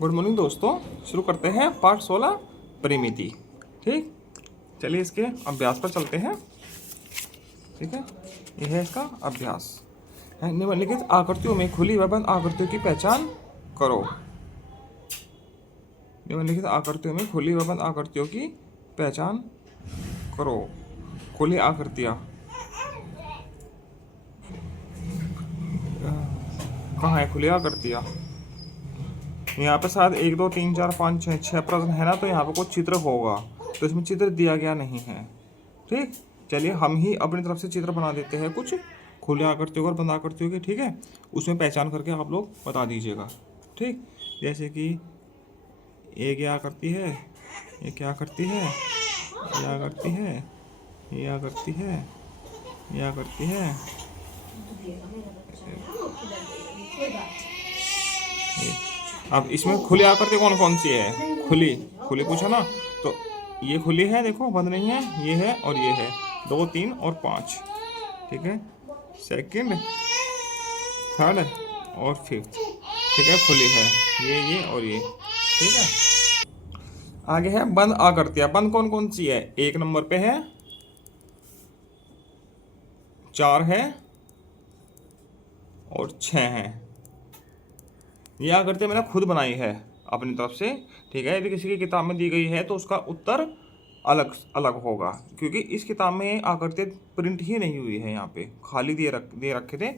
Good morning दोस्तों। शुरू करते हैं पार्ट 16 परिमिति। ठीक, चलिए इसके अभ्यास पर चलते हैं। ठीक है, यह है इसका अभ्यास। निम्नलिखित आकृतियों में खुली व बंद आकृतियों की पहचान करो। निम्नलिखित आकृतियों में खुली व बंद आकृतियों की पहचान करो। खुली आकृतियाँ कहाँ है? खुली आकृतियाँ यहाँ पे शायद 1 2 3 4 5 6 प्रश्न है ना, तो यहाँ पे कुछ चित्र होगा, तो इसमें चित्र दिया गया नहीं है। ठीक, चलिए हम ही अपनी तरफ से चित्र बना देते हैं कुछ खुले आकृतियों और बंद आकृतियों के। ठीक है, उसमें पहचान करके आप लोग बता दीजिएगा। ठीक, जैसे कि ये क्या करती है, ये क्या करती है, ये क्या करती है, ये क्या करती है, ये क्या करती है। अब इसमें खुली आकृति कौन कौन सी है? खुली खुली पूछा ना, तो ये खुली है, देखो बंद नहीं है, ये है और ये है, 2 3 और 5। ठीक है, सेकंड, थर्ड और फिफ्थ। ठीक है, खुली है ये और ये। ठीक है, आगे है बंद आकृतियां। बंद कौन कौन सी है? 1 नंबर पे है, 4 है और 6 है। ये आकृति मैंने खुद बनाई है अपनी तरफ से। ठीक है, यदि किसी की किताब में दी गई है तो उसका उत्तर अलग अलग होगा, क्योंकि इस किताब में आकृति प्रिंट ही नहीं हुई है। यहाँ पे खाली दे रखे थे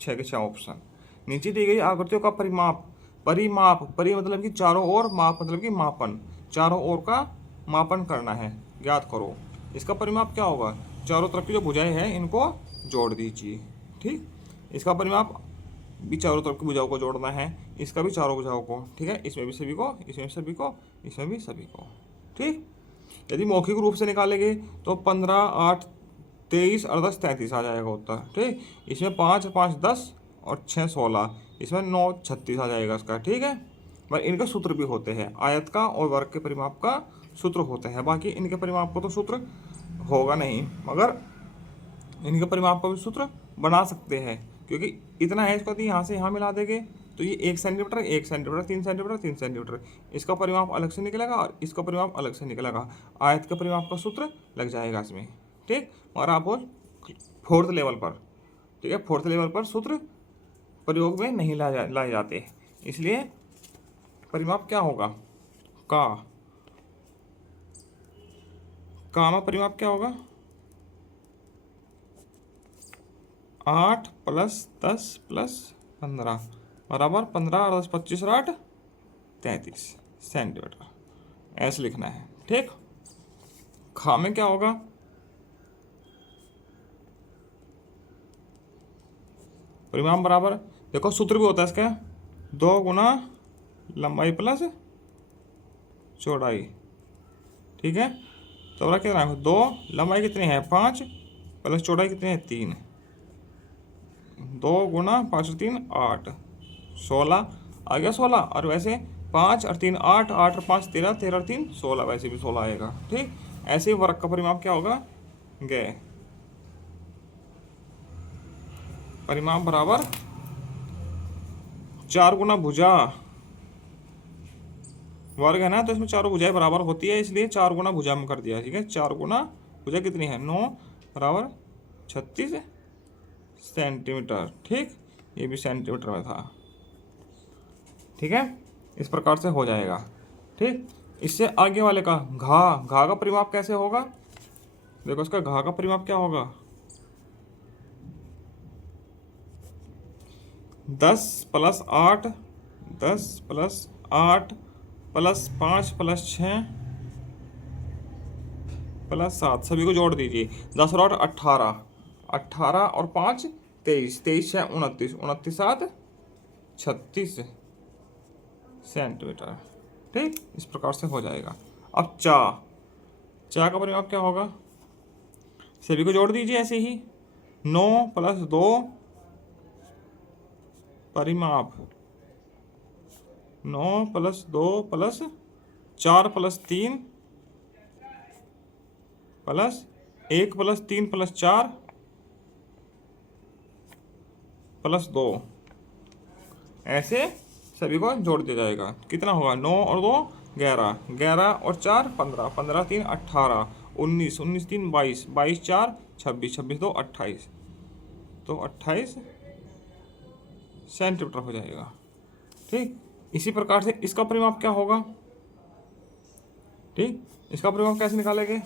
6 के 6 ऑप्शन। नीचे दी गई आकृतियों का परिमाप। परिमाप, परि मतलब कि चारों ओर, माप मतलब कि मापन, चारों ओर का मापन करना है, ज्ञात करो। इसका परिमाप क्या होगा? चारों तरफ की जो भुजाएं हैं इनको जोड़ दीजिए। ठीक, इसका परिमाप भी चारों तरफ की भुजाओं को जोड़ना है, इसका भी चारों भुजाओं को। ठीक है, इसमें भी सभी को, इसमें भी सभी को, इसमें भी सभी को। ठीक, यदि मौखिक रूप से निकालेंगे तो 15 8 23 और 10 33 आ जाएगा उत्तर। ठीक, इसमें 5 5 10 और 6 16, इसमें 9 36 आ जाएगा इसका। ठीक है, पर इनके सूत्र भी होते हैं, आयत का और वर्ग के परिमाप का सूत्र होते हैं। बाकी इनके परिमाप को तो सूत्र होगा नहीं, मगर इनके परिमाप का भी सूत्र बना सकते हैं, क्योंकि इतना है इसको, यहाँ से यहाँ मिला देंगे तो ये 1 सेंटीमीटर 1 सेंटीमीटर 3 सेंटीमीटर 3 सेंटीमीटर, इसका परिमाप अलग से निकलेगा और इसका परिमाप अलग से निकलेगा। आयत के परिमाप का सूत्र लग जाएगा इसमें। ठीक, और आप 4th लेवल पर, ठीक है, 4th लेवल पर सूत्र प्रयोग में नहीं लाए जाते, इसलिए परिमाप क्या होगा? का में परिमाप क्या होगा? 8 + 10 + 15 बराबर 15 और 10 25 और 8 33 सेंटीमीटर, ऐसे लिखना है। ठीक, खा में क्या होगा? परिमाप बराबर, देखो सूत्र भी होता है इसका, 2 गुना लंबाई प्लस चौड़ाई। ठीक है, तो कितना है? 2, लंबाई कितनी है? 5 प्लस चौड़ाई कितनी है? 3। 2 गुना 5 और 3 8, 16 आ गया 16। और वैसे 5 और 3 8, 8 और 5 13, 13 और 3 16, वैसे भी 16 आएगा। ठीक, ऐसे ही वर्ग का परिमाप क्या होगा? गए परिमाप बराबर 4 गुना भुजा, वर्ग है ना, तो इसमें चारों भुजाएं बराबर होती है, इसलिए 4 गुना भुजा में कर दिया। ठीक है, 4 गुना भुजा कितनी है? 9 बराबर 36 सेंटीमीटर। ठीक, ये भी सेंटीमीटर में था। ठीक है, इस प्रकार से हो जाएगा। ठीक, इससे आगे वाले का घा का परिमाप कैसे होगा? देखो इसका घा का परिमाप क्या होगा? 10 + 8, 10 + 8 + 5 + 6 + 7, सभी को जोड़ दीजिए। 10 और 8 18, 18 और 5 23, 23 6 29, 29 7 36 सेंटीमीटर। ठीक, इस प्रकार से हो जाएगा। अब चा का परिमाप क्या होगा? सभी को जोड़ दीजिए ऐसे ही। 9 + 2 परिमाप, 9 + 2 + 4 + 3 + 1 + 3 + 4 + 2, ऐसे सभी को जोड़ दिया जाएगा। कितना होगा, 9 और 2 11, 11 और 4 15, 15 3 18, 19, 19 3 22, 22 4 26, 26 2 28, तो 28 सेंटीमीटर हो जाएगा। ठीक, इसी प्रकार से इसका परिमाप क्या होगा, ठीक, इसका परिमाप कैसे निकालेंगे,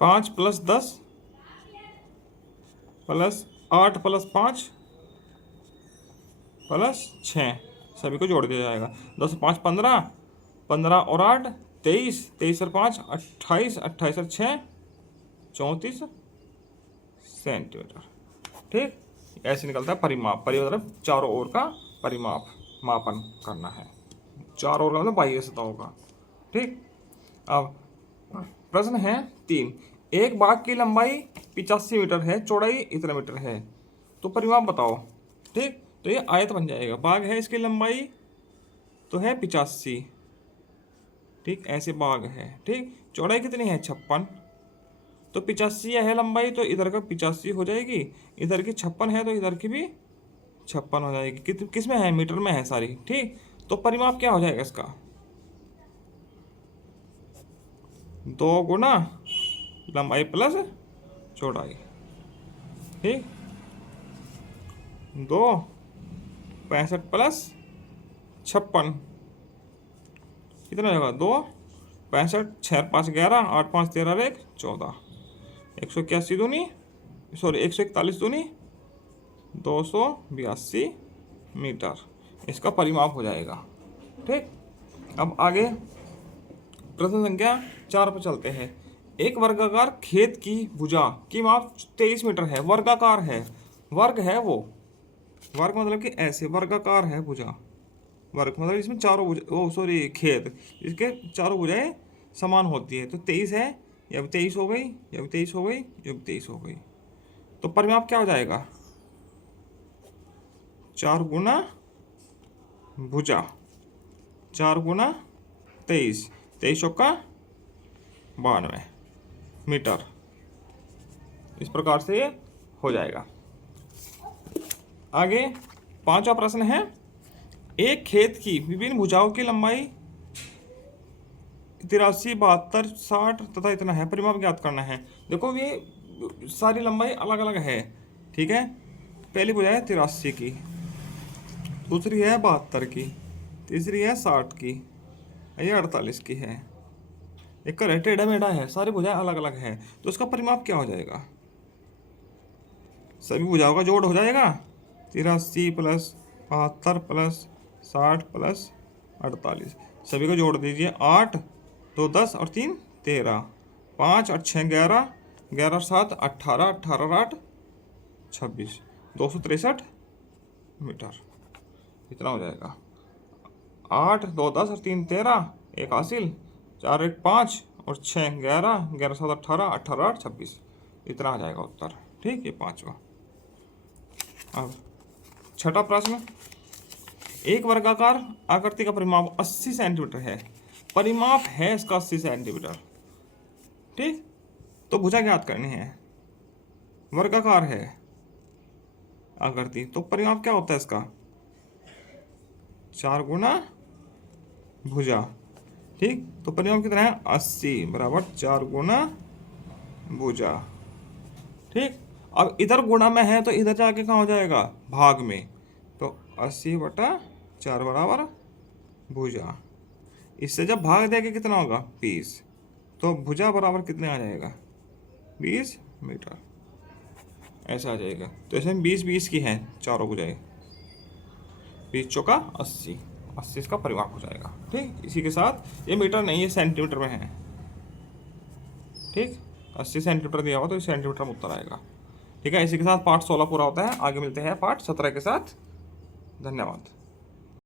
5 + 10 + 8 + 5 + 6, सभी को जोड़ दिया जाएगा। 10 और 5 15, 15 और 8 23, 23 और 5 28, 28 और 6 34 सेंटीमीटर। ठीक, ऐसे निकलता है परिमाप। परिमाप मतलब चारों ओर का परिमाप, मापन करना है। चारों ओर का मतलब बाह्य सतहों का। ठीक, अब प्रश्न है 3, एक बाग की लंबाई 85 मीटर है, चौड़ाई इतना मीटर है, तो परिमाप बताओ। ठीक, तो ये आयत बन जाएगा। बाग है, इसकी लंबाई तो है 85, ठीक, ऐसे बाग है। ठीक, चौड़ाई कितनी है 56, तो 85 है लंबाई, तो इधर का 85 हो जाएगी, इधर की 56 है तो इधर की भी 56 हो जाएगी। किस में है, मीटर में है सारी। ठीक, तो परिमाप क्या हो जाएगा इसका, 2 गुना लंबाई प्लस चौड़ाई। ठीक, 2 65 + 56 कितना हो जाएगा, 2 65, 6 5 11, 8 5 13 और 1 14, 181 दूनी, सॉरी 141 दूनी 282 मीटर, इसका परिमाप हो जाएगा। ठीक, अब आगे प्रश्न संख्या 4 पर चलते हैं। एक वर्गाकार खेत की भुजा की माप 23 मीटर है, वर्गाकार है, वर्ग है वो, वर्ग मतलब कि ऐसे वर्गाकार है भुजा, वर्ग मतलब इसमें चारों खेत, इसके चारों भुजाएं समान होती है, तो 23 है, यह भी 23 हो गई, यह भी 23 हो गई, यह भी 23 हो गई, तो परिमाप क्या हो जाएगा, 4 गुना भुजा, 4 गुना 23, 23 चौका 92 मीटर, इस प्रकार से ये हो जाएगा। आगे 5वां प्रश्न है, एक खेत की विभिन्न भुजाओं की लंबाई 83, 72, 60 तथा इतना है, परिमाप ज्ञात करना है। देखो ये सारी लंबाई अलग अलग है। ठीक है, पहली भुजा है 83 की, दूसरी है 72 की, तीसरी है 60 की, ये 48 की है, एक का टेढ़ा मेढ़ा है, सारी भुजाएं अलग अलग है, तो उसका परिमाप क्या हो जाएगा, सभी भुजाओं का जोड़ हो जाएगा, 83 + 72 + 60 + 48, सभी को जोड़ दीजिए, 8 2 10 और 3 13, 5 और 6 11, 11 और 7 18, 18 और 8 26, 263 मीटर, इतना हो जाएगा। 8 2 10 और 3 13, 1 हासिल, 4 1 5 और 6 11, 11 7 18, 18 8 26, इतना आ जाएगा उत्तर। ठीक, ये 5वां। अब 6वां प्रश्न, एक वर्गाकार आकृति का परिमाप 80 सेंटीमीटर है, परिमाप है इसका 80 सेंटीमीटर। ठीक, तो भुजा ज्ञात करनी है, वर्गाकार है आकृति, तो परिमाप क्या होता है इसका, 4 गुना भुजा। ठीक, तो परिमाप कितना है, 80 बराबर 4 गुना भुजा। ठीक, अब इधर गुणा में है तो इधर जाके कहाँ हो जाएगा, भाग में, तो 80/4 बराबर भुजा। इससे जब भाग देके कितना होगा, 20, तो भुजा बराबर कितने आ जाएगा, 20 मीटर, ऐसा आ जाएगा। तो इसमें 20 20 की है चारों भुजाएं, 20 चौका 80, 80 इसका परिमाप हो जाएगा। ठीक, इसी के साथ ये मीटर नहीं है, सेंटीमीटर में है। ठीक, 80 सेंटीमीटर दिया हुआ तो सेंटीमीटर में उत्तर आएगा। ठीक है, इसी के साथ पार्ट 16 पूरा होता है। आगे मिलते हैं पार्ट 17 के साथ। धन्यवाद।